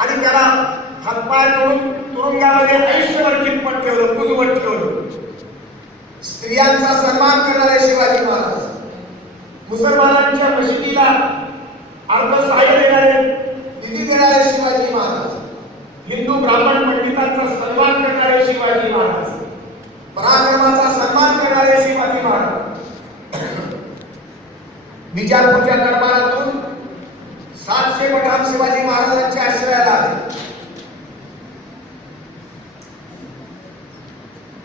आणि त्याला हातपाय करून तुरुंगामध्ये आयुष्यभर चिपट ठेवलं, कुजवत ठेवलं. स्त्रियांचा सन्मान करणारे शिवाजी महाराज, मुसलमानांच्या मशिदीला अर्ध सहाय्य देणारे, निधी देणारे शिवाजी महाराज, हिंदू ब्राह्मण पंडितांचा सन्मान करणारे शिवाजी महाराज, पराक्रमाचा सन्मान करणारे शिवाजी महाराज. विजापूरच्या दरबारातून 700 पठाण शिवाजी महाराजांच्या आश्रयाला आले.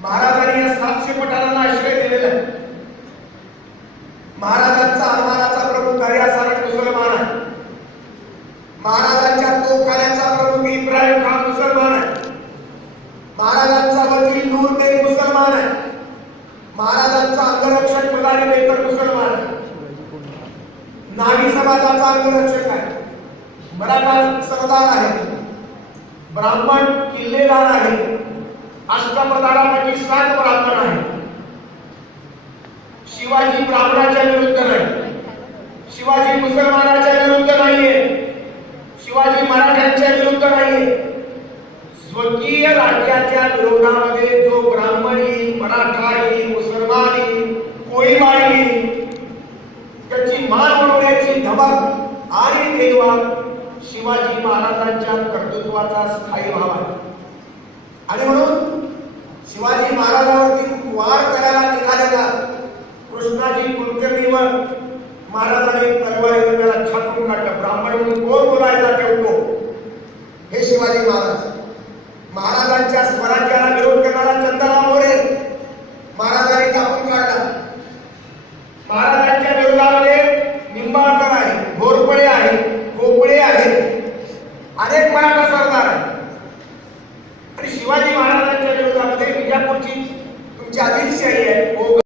महाराजांनी या 700 पठाणांना आश्रय दिलेला आहे. महाराजांचा आरमाराचा प्रमुख दर्यासारट मुसलमान आहे. महाराजांच्या तोफखान्याचा प्रमुख इब्राहिम खान मुसलमान आहे. महाराजांचा वकील नूर बेग मुसलमान आहे. महाराजांचा अंगरक्षक मदारी बेकर मुसलमान आहे. नावी समाजाचा अंगरक्षक आहे. मराठा सरदार आहे. ब्राह्मण किल्लेदार आहे. अष्टप्रधानापैकी 7 ब्राह्मण आहे. शिवाजी ब्राह्मणाच्या विरुद्ध नाही. शिवाजी मुसलमानाच्या विरुद्ध नाहीये. शिवाजी मराठ्यांच्या विरुद्ध नाहीये. स्वकीय राज्याच्या विरोधामध्ये जो ब्राह्मणी, मराठाई, मुसलमानी, कोळीवाडी त्याची मान बनवण्याची धमक आणि देवा शिवाजी महाराजांच्या कर्तृत्वाचा स्थायी भाव आहे. आणि म्हणून शिवाजी महाराजांवरती वार करायला निघालेला कृष्णाजी कुलकर्णीवर महाराजांनी तलवारीने त्याला छाटून काढलं. ब्राह्मण म्हणून कोण बोलायला ठेवतो? हे शिवाजी महाराज. महाराजांच्या स्वराज्याला विरोध करणारा चंद्रराव मोरे महाराजांनी कापून काढला. महाराजांच्या विरोधामध्ये निंबाळकर आहे, घोरपडे आहे, कोपडे आहे, अनेक मराठा सरदार आहे. आणि शिवाजी महाराजांच्या विरोधामध्ये विजापूरची तुमची आदिलशाही आहे,